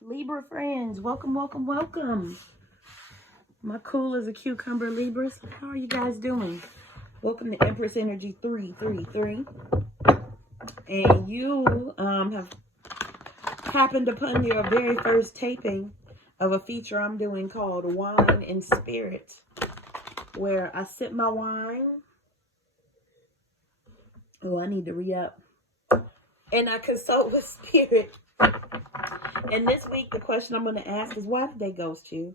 Libra friends, welcome, welcome, welcome. My cool as a cucumber Libras. How are you guys doing? Welcome to Empress Energy 333. And you have happened upon your very first taping of a feature I'm doing called Wine and Spirit, where I sip my wine. Oh, I need to re-up. And I consult with Spirit. And this week, the question I'm going to ask is, why did they ghost you?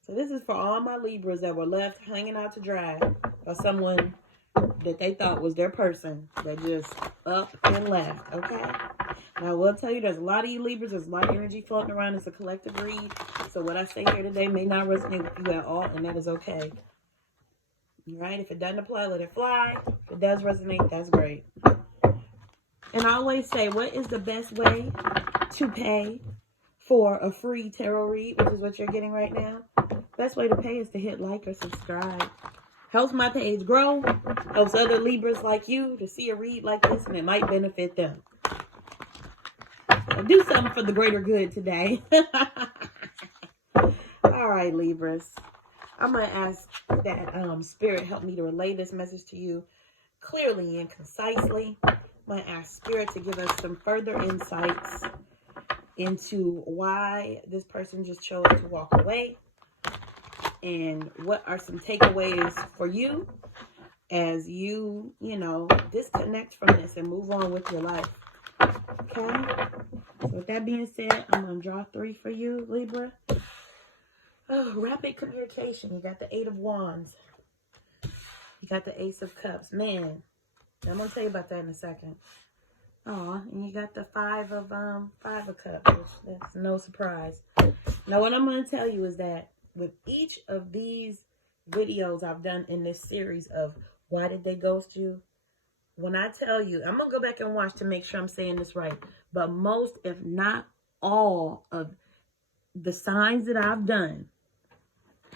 So this is for all my Libras that were left hanging out to dry by someone that they thought was their person that just up and left, okay? Now, I will tell you, there's a lot of you Libras, there's a lot of energy floating around. It's a collective read. So what I say here today may not resonate with you at all, and that is okay. All right? If it doesn't apply, let it fly. If it does resonate, that's great. And I always say, what is the best way to pay for a free tarot read, which is what you're getting right now? Best way to pay is to hit like or subscribe. Helps my page grow. Helps other Libras like you to see a read like this, and it might benefit them. Do something for the greater good today. All right, Libras. I'm going to ask that Spirit help me to relay this message to you clearly and concisely. I'm going to ask Spirit to give us some further insights into why this person just chose to walk away, and what are some takeaways for you as you disconnect from this and move on with your life. Okay? So with that being said, I'm going to draw 3 for you, Libra. Oh, rapid communication. You got the 8 of Wands. You got the Ace of Cups. Man, I'm going to tell you about that in a second. Oh, and you got the 5 of Cups, which that's no surprise. Now, what I'm going to tell you is that with each of these videos I've done in this series of why did they ghost you, when I tell you, I'm going to go back and watch to make sure I'm saying this right, but most, if not all, of the signs that I've done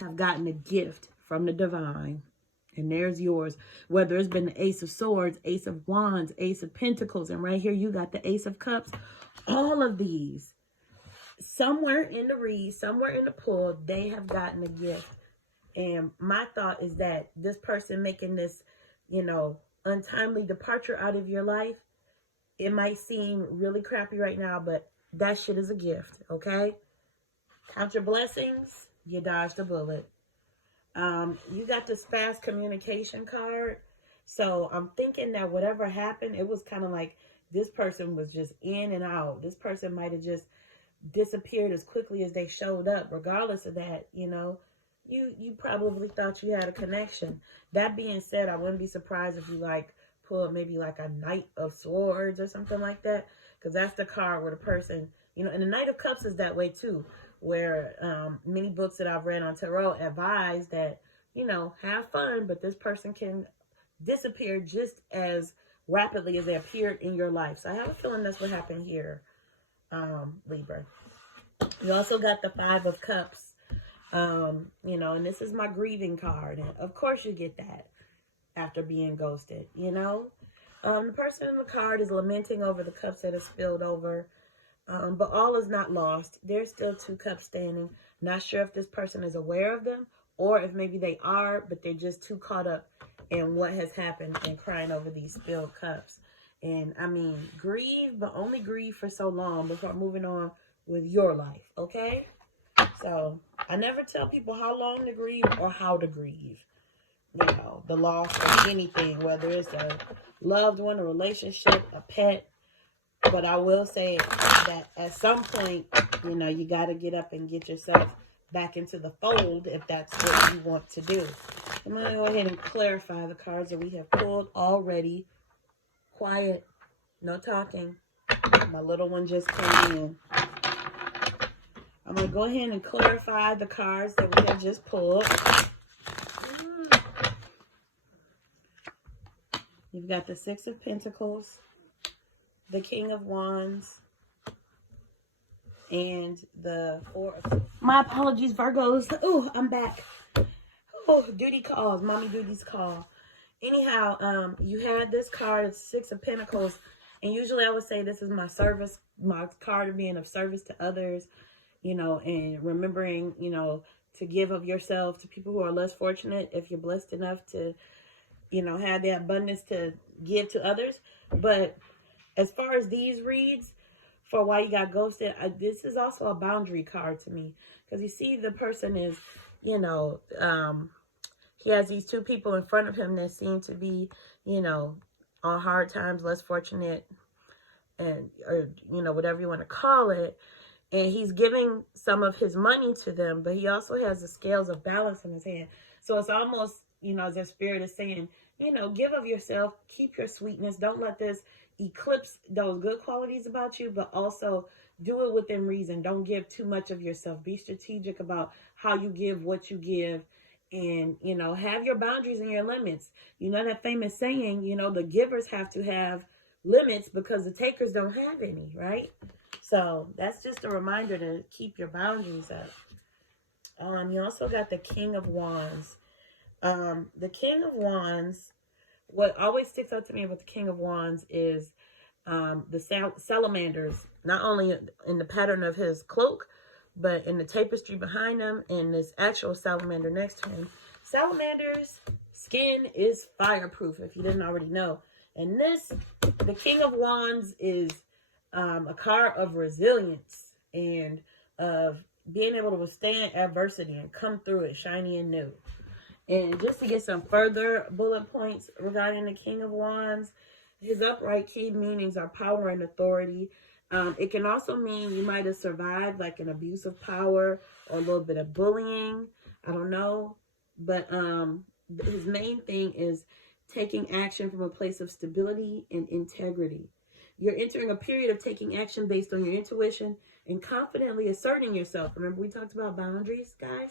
have gotten a gift from the divine. And there's yours. Whether it's been the Ace of Swords, Ace of Wands, Ace of Pentacles, and right here you got the Ace of Cups. All of these, somewhere in the read, somewhere in the pull, they have gotten a gift. And my thought is that this person making this, untimely departure out of your life, it might seem really crappy right now, but that shit is a gift, okay? Count your blessings. You dodged a bullet. You got this fast communication card. So I'm thinking that whatever happened, it was kind of like this person was just in and out. This person might have just disappeared as quickly as they showed up. Regardless of that, you probably thought you had a connection. That being said, I wouldn't be surprised if you pull maybe like a Knight of Swords or something like that, because that's the card where the person, and the Knight of Cups is that way too, where many books that I've read on tarot advise that, have fun, but this person can disappear just as rapidly as they appeared in your life. So I have a feeling that's what happened here, Libra. You also got the 5 of Cups, and this is my grieving card. And of course you get that after being ghosted, The person in the card is lamenting over the cups that have spilled over. But all is not lost. There's still 2 cups standing. Not sure if this person is aware of them, or if maybe they are, but they're just too caught up in what has happened and crying over these spilled cups. And I mean, grieve, but only grieve for so long before moving on with your life, okay? So I never tell people how long to grieve or how to grieve. The loss of anything, whether it's a loved one, a relationship, a pet. But I will say that at some point, you got to get up and get yourself back into the fold if that's what you want to do. I'm going to go ahead and clarify the cards that we have pulled already. Quiet. No talking. My little one just came in. I'm going to go ahead and clarify the cards that we have just pulled. You've got the 6 of Pentacles, the King of Wands, and the 4 of... My apologies, Virgos. Oh, I'm back. Oh, duty calls. Mommy duties call. Anyhow, you had this card, 6 of Pentacles, and usually I would say this is my service, my card of being of service to others. you know, and remembering, you know, to give of yourself to people who are less fortunate if you're blessed enough to, you know, have the abundance to give to others. But as far as these reads for why you got ghosted, this is also a boundary card to me, because you see the person is, you know, he has these two people in front of him that seem to be, you know, on hard times, less fortunate, and, or, you know, whatever you want to call it. And he's giving some of his money to them, but he also has the scales of balance in his hand. So it's almost, you know, as if Spirit is saying, you know, give of yourself, keep your sweetness. Don't let this eclipse those good qualities about you, but also do it within reason. Don't give too much of yourself. Be strategic about how you give, what you give, and, you know, have your boundaries and your limits. You know that famous saying, you know, the givers have to have limits because the takers don't have any, right? So that's just a reminder to keep your boundaries up. You also got the King of Wands. The King of Wands, what always sticks out to me about the King of Wands is the salamanders, not only in the pattern of his cloak, but in the tapestry behind him and this actual salamander next to him. Salamander's skin is fireproof, if you didn't already know. And this, the King of Wands, is a card of resilience and of being able to withstand adversity and come through it shiny and new. And just to get some further bullet points regarding the King of Wands, his upright key meanings are power and authority. It can also mean you might have survived like an abuse of power or a little bit of bullying. I don't know. But his main thing is taking action from a place of stability and integrity. You're entering a period of taking action based on your intuition and confidently asserting yourself. Remember, we talked about boundaries, guys?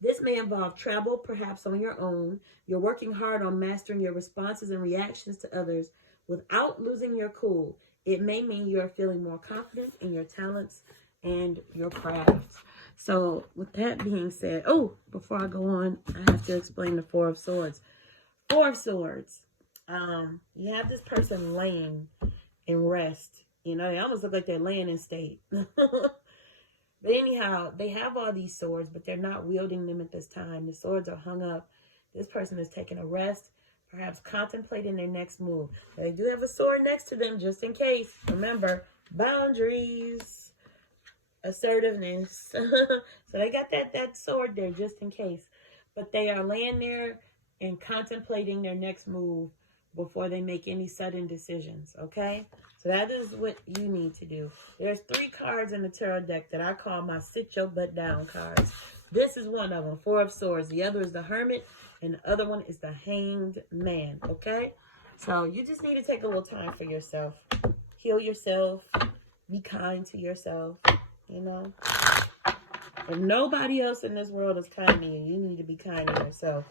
This may involve travel, perhaps on your own. You're working hard on mastering your responses and reactions to others without losing your cool. It may mean you're feeling more confident in your talents and your craft. So with that being said, oh, before I go on, I have to explain the Four of Swords. Four of Swords. You have this person laying in rest. You know, they almost look like they're laying in state. But anyhow, they have all these swords, but they're not wielding them at this time. The swords are hung up. This person is taking a rest, perhaps contemplating their next move. They do have a sword next to them just in case. Remember, boundaries, assertiveness. So they got that sword there just in case. But they are laying there and contemplating their next move before they make any sudden decisions, okay? So that is what you need to do. There's 3 cards in the tarot deck that I call my sit your butt down cards. This is one of them, Four of Swords. The other is the Hermit, and the other one is the Hanged Man, okay? So you just need to take a little time for yourself. Heal yourself. Be kind to yourself, you know? If nobody else in this world is kind to you, you need to be kind to yourself.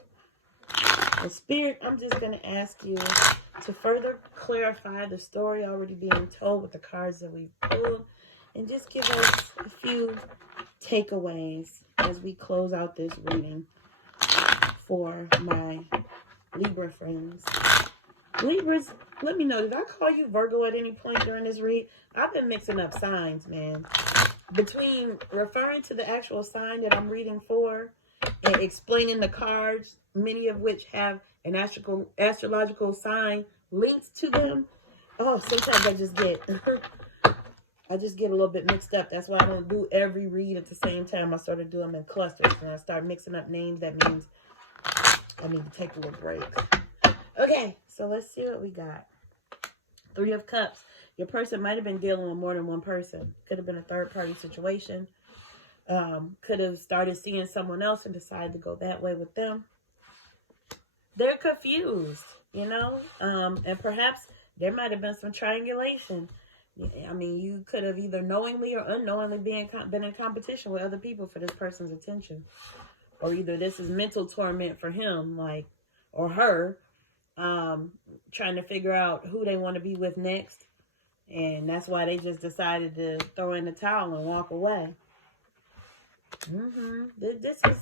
And Spirit, I'm just going to ask you to further clarify the story already being told with the cards that we've pulled, and just give us a few takeaways as we close out this reading for my Libra friends. Libras, let me know, did I call you Virgo at any point during this read? I've been mixing up signs, man. Between referring to the actual sign that I'm reading for and explaining the cards, many of which have an astrological sign linked to them. Oh, sometimes I just get a little bit mixed up. That's why I don't do every read at the same time. I started doing them in clusters. When I start mixing up names, that means I need to take a little break. Okay, so let's see what we got. 3 of Cups. Your person might have been dealing with more than one person. Could have been a third-party situation. Could have started seeing someone else and decided to go that way with them. They're confused, you know, and perhaps there might have been some triangulation. I mean, you could have either knowingly or unknowingly been in competition with other people for this person's attention. Or either this is mental torment for him, like, or her, trying to figure out who they want to be with next. And that's why they just decided to throw in the towel and walk away. This is...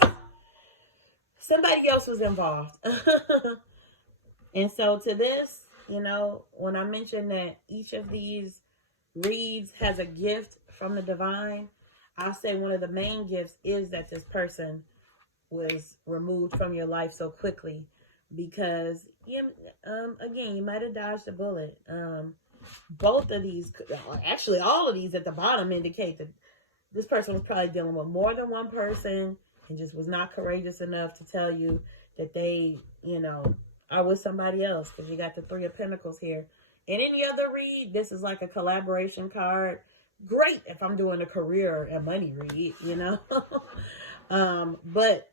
somebody else was involved. And so to this, you know, when I mentioned that each of these reads has a gift from the divine, I'll say one of the main gifts is that this person was removed from your life so quickly because, again, you might have dodged a bullet. Both of these, actually all of these at the bottom indicate that this person was probably dealing with more than one person and just was not courageous enough to tell you that they, are with somebody else, because you got the Three of Pentacles here. In any other read, this is like a collaboration card. Great if I'm doing a career and money read, but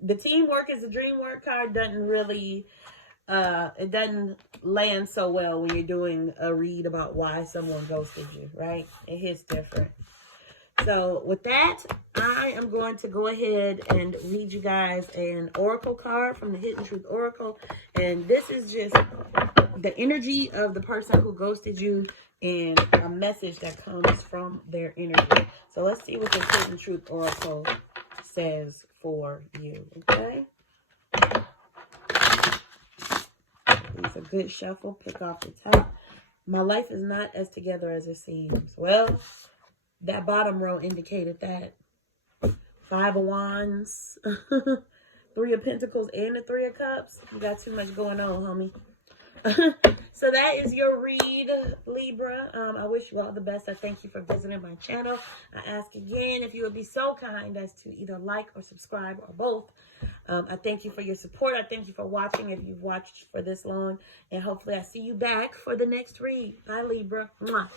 the teamwork is a dream work card doesn't really, it doesn't land so well when you're doing a read about why someone ghosted you, right? It hits different. So with that, I am going to go ahead and read you guys an oracle card from the Hidden Truth Oracle. And this is just the energy of the person who ghosted you and a message that comes from their energy. So let's see what this Hidden Truth Oracle says for you, okay? It's a good shuffle. Pick off the top. My life is not as together as it seems. Well, that bottom row indicated that. Five of Wands, Three of Pentacles, and the Three of Cups. You got too much going on, homie. So that is your read, Libra. I wish you all the best. I thank you for visiting my channel. I ask again if you would be so kind as to either like or subscribe or both. I thank you for your support. I thank you for watching if you've watched for this long. And hopefully I see you back for the next read. Bye, Libra. Mwah.